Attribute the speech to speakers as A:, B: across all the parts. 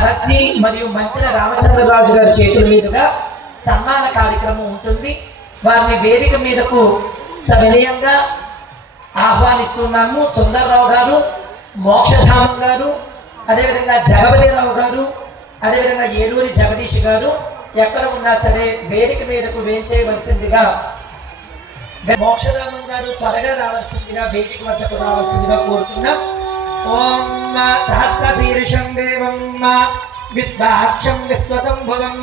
A: భరత్జీ మరియు మంత్రి రామచంద్రరాజు గారి చేతుల మీదుగా సన్మాన కార్యక్రమం ఉంటుంది. వారిని వేదిక మీదకు సవినయంగా ఆహ్వానిస్తున్నాము. సుందర్రావు గారు మోక్షధామం గారు అదేవిధంగా జగపతిరావు గారు అదేవిధంగా ఏలూరి జగదీష్ గారు ఎక్కడ ఉన్నా సరే వేదిక మీదకు వేయించేయవలసిందిగా మోక్షధామం గారు త్వరగా రావాల్సిందిగా వేదిక వద్దకు రావాల్సిందిగా కోరుతున్నాం. ఓం సహస్ర శీర్షం విశ్వాక్షం విశ్వసంభువం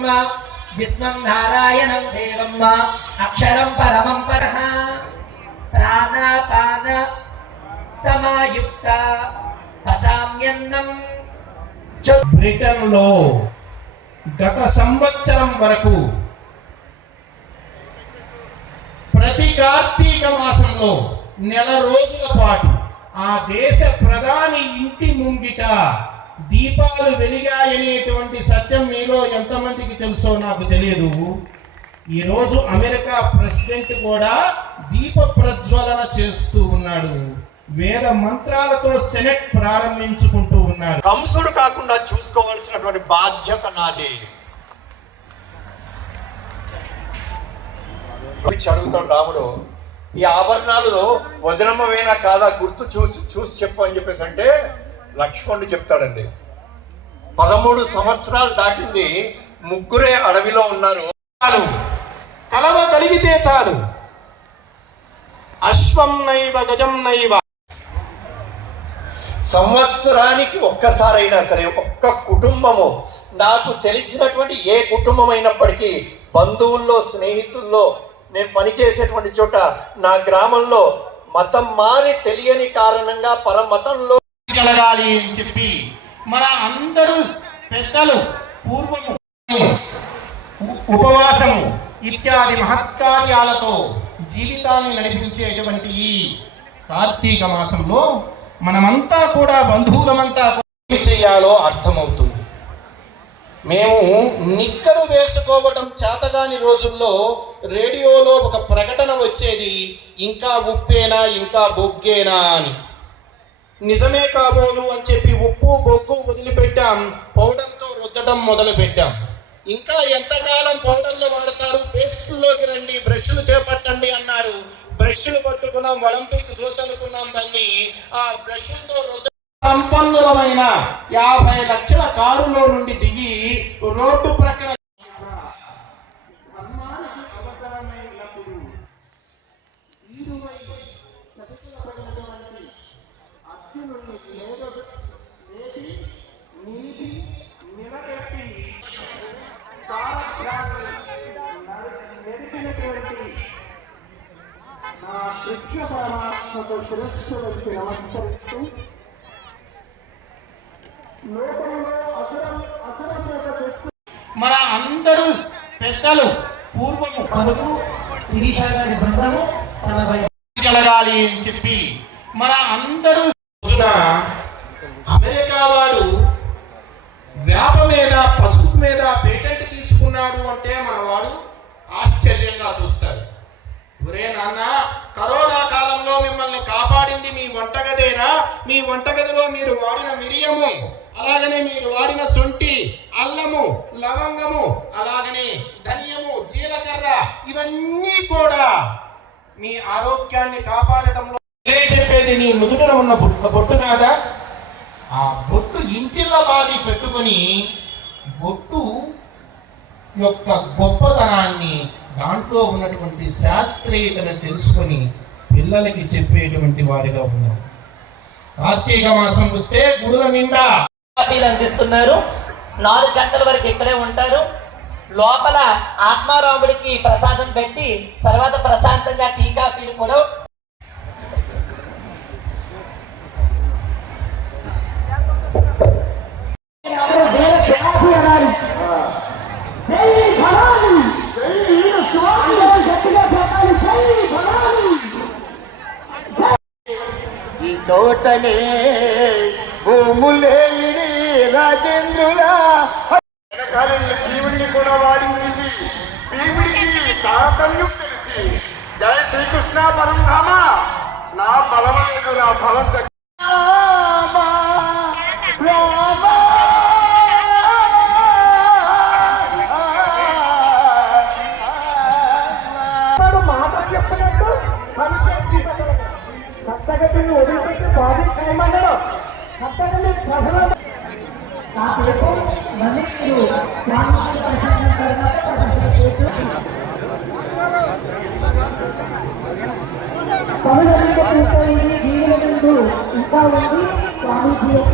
A: విశ్వం నారాయణం దేవం అక్షరం పరమం పర ప్రాణాపాన సమాయుక్త పచామ్యన్నం చ
B: బ్రిటన్లో గత సంవత్సరం వరకు ప్రతి కార్తీక మాసంలో నెల రోజుల పాటు ఆ దేశ ప్రధాని ఇంటి ముంగిట దీపాలు వెలిగాయనేటువంటి సత్యం మీలో ఎంతమందికి తెలుసో నాకు తెలియదు. ఈరోజు అమెరికా ప్రెసిడెంట్ కూడా దీప ప్రజ్వలన చేస్తూ ఉన్నాడు. వేద మంత్రాలతో సెనెట్ ప్రారంభించుకుంటూ ఉన్నారు.
C: కంసుడు కాకుండా చూసుకోవాల్సినటువంటి బాధ్యత నాది. అడుగుతాడు రాముడు ఈ ఆభరణాలు వజ్రమ్మవేనా కాదా? గుర్తు చూసి చూసి చెప్పు అని చెప్పేసి అంటే లక్ష్మణుడు చెప్తాడండి. పదమూడు సంవత్సరాలు దాటింది ముగ్గురే అడవిలో ఉన్నారు.
B: చాలు. కలవగలిగితే చాలు. అశ్వం నైవ గజం నైవ.
C: సంవత్సరానికి ఒక్కసారైనా సరే ఒక్క కుటుంబము నాకు తెలిసినటువంటి ఏ కుటుంబం అయినప్పటికీ బంధువుల్లో స్నేహితుల్లో నేను పనిచేసేటువంటి చోట నా గ్రామంలో మతం మారి తెలియని కారణంగా
B: పరమతం అని చెప్పి మన అందరూ పెద్దలు పూర్వము ఉపవాసము ఇత్యాది మహత్కార్యాలతో జీవితాన్ని నడిపించేటువంటి ఈ కార్తీక మాసంలో మనమంతా కూడా బంధువులమంతా చేయాలో అర్థమవుతుంది. మేము నిక్కరు వేసుకోవడం చేతగాని రోజుల్లో రేడియోలో ఒక ప్రకటన వచ్చేది ఇంకా ఉప్పేనా ఇంకా బొగ్గేనా అని. నిజమే కాబోలు అని చెప్పి ఉప్పు బొగ్గు వదిలిపెట్టాం. పౌడర్తో రుద్దడం మొదలు పెట్టాం ఇంకా ఎంతకాలం పౌడర్లు వాడతారు? పేస్టుల్లోకి రండి బ్రష్లు చేపట్టండి అన్నారు బ్రష్లు పట్టుకున్నాం ఒలింపిక్ చూతనుకున్నాం దాన్ని ఆ బ్రష్లతో రుద్ద సంపన్నులమైన యాభై లక్షల కారులో నుండి దిగి రోడ్డు ప్రక్కన
D: కృష్ణ పరమాత్మకు నమస్కరిస్తూ లోకంలో అసురం
B: మన అందరూ పెద్దలు పూర్వము
A: పలుకు శిరీష గారి బృందము చాలా భయ-
B: కలగాలి అని చెప్పి మన అందరూ అమెరికా వాడు వేప మీద పసుపు మీద పేటెంట్ తీసుకున్నాడు అంటే మన వాడు ఆశ్చర్యంగా చూస్తాడు. ఒరే నాన్న కరోనా కాలంలో మిమ్మల్ని కాపాడింది మీ వంటగదేనా? మీ వంటగదిలో మీరు వాడిన మిరియము అలాగనే మీరు వాడిన సొంటి అల్లము లవంగము అలాగనే ధనియము జీలకర్ర ఇవన్నీ కూడా మీ ఆరోగ్యాన్ని కాపాడటంలో చెప్పేది నీ నుదుటన ఉన్న బొట్టు బొట్టు కాదా? ఆ బొట్టు ఇంటిల్ల బాధి పెట్టుకొని బొట్టు యొక్క గొప్పతనాన్ని దాంట్లో ఉన్నటువంటి శాస్త్రీయతను తెలుసుకొని పిల్లలకి చెప్పేటువంటి వారిగా ఉన్నాం కార్తీక మాసం వస్తే గుడుల నిండా
A: కాఫీలు అందిస్తున్నారు. నాలుగు గంటల వరకు ఇక్కడే ఉంటారు. లోపల ఆత్మారాముడికి ప్రసాదం పెట్టి తర్వాత ప్రశాంతంగా టీ కాఫీలు కూడా
D: చోటనే భూములే రాజేంద్రులా. వెనకాలని భీముడిని కూడా వాడింది. భీముడికి తారతమ్యం తెలిసి జయ శ్రీకృష్ణ పరంధామ నా బలమైన నా బలం పేటను వదిలిపెట్టి బాబీ చేయమన్నాడు తప్పకుండా ప్రజల
E: కాసేపు మళ్ళీ మీరు గ్రామాన్ని పరిశీలించిన తర్వాత ప్రదర్శన చేయొచ్చు.
A: పనులన్నీ పూర్తయింది ముందు ఇంకా ఉంది స్వామీజీ యొక్క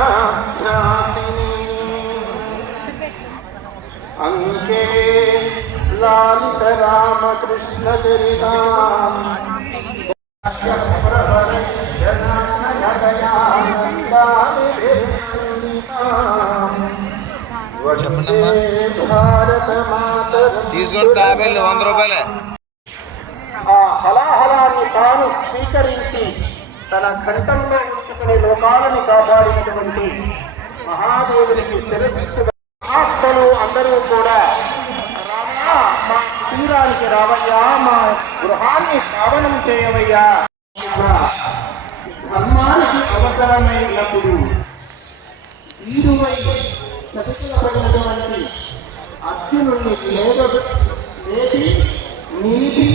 D: లాలిత రామకృష్ణ చరితా
F: తీసుకోండి తాబేళ్ళు వంద రూపాయలే.
D: ఆ హలాహలాన్ని తాను స్వీకరించి తన కంఠంలో ఉంచుకునే లోకాలను కాపాడినటువంటి మహాదేవునికి తెలుసు ఆత్మలు అందరూ కూడా మా తీరానికి రావయ్యా మా గృహాన్ని శ్రావణం చేయవయ్యా. ధర్మానికి అవసరమైనప్పుడు ఈరువై చతుకులబడినటువంటి అర్జునుడిని నీటి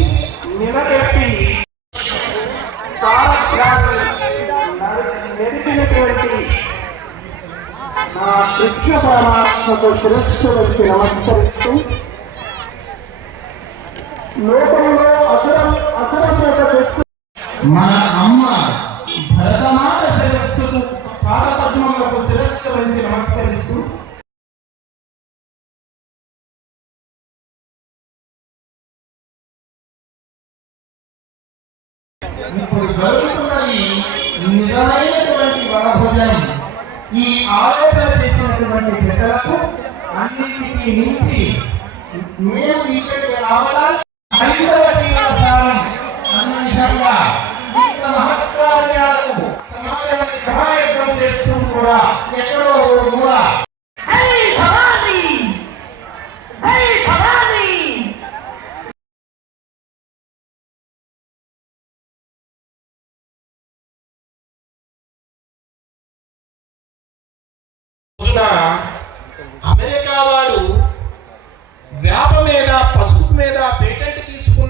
D: నిలబెట్టి సారథ్యాన్ని నెరిపినటువంటి నా కృష్ణ పరమాత్మకు శిరస్సు నమస్కరిస్తూ లోకంలో అసురం అసురమూట పెట్టు
B: మన అమ్మ భరతమాత శిరస్సుకు పాదపద్మములకు తిరస్కరించి నమస్కరిస్తూ ఇప్పుడు జరుగుతున్నది నిజమైనటువంటి వనభోజనం. ఈ ఆలోచన చేసినటువంటి బిడ్డలకు అన్నింటికీ మించి మేము ఇక్కడికి రావడం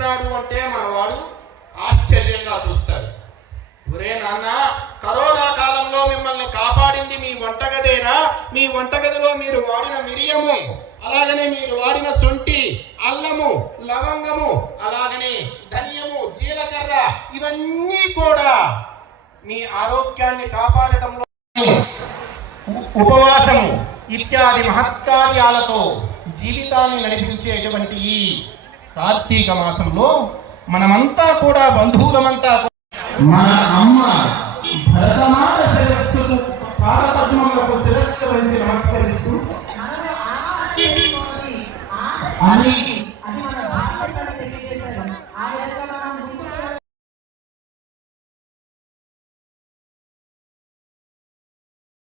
B: తీసుకున్నాడు అంటే మనవాడు ఆశ్చర్యంగా చూస్తారు ఒరే నాన్న కరోనా కాలంలో మిమ్మల్ని కాపాడింది మీ వంటగదేనా? మీ వంటగదిలో మీరు వాడిన మిరియము అలాగనే మీరు వాడిన సొంటి అల్లము లవంగము అలాగనే ధనియము జీలకర్ర ఇవన్నీ కూడా మీ ఆరోగ్యాన్ని కాపాడటంలో ఉపవాసము ఇత్యాది మహత్కార్యాలతో జీవితాన్ని నడిపించేటువంటి ఈ కార్తీక మాసంలో మనమంతా కూడా బంధువులమంతా మన అమ్మ భరతమాత శిరస్సుకు పాదపద్మములకు శిరస్సు వంచి నమస్కరిస్తూ